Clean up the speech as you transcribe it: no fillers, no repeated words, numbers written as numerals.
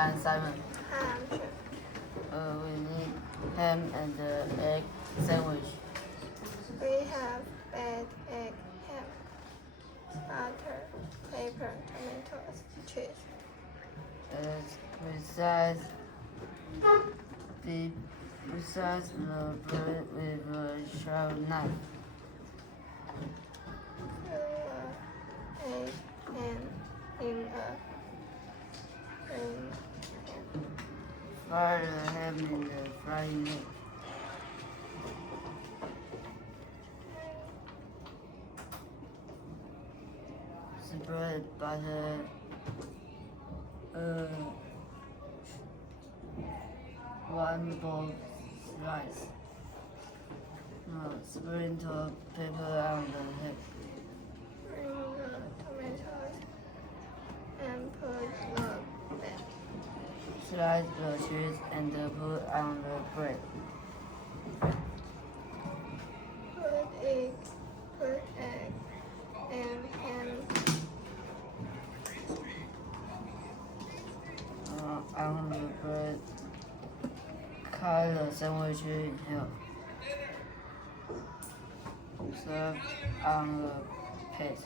and Simon. Ham. We need ham and egg sandwich. We have bread, egg, ham, butter, pepper, tomatoes, cheese. Besides the bread with a sharp knife. Egg and in a frying pan. Fry the ham in the frying pan. Spread butter one bowl rice. Sprinkle pepper on the head. Bring the tomatoes and put the bread. Slice the cheese and put on the bread. Put egg and ham on the bread. Cut the sandwich in half. Serve on the plate.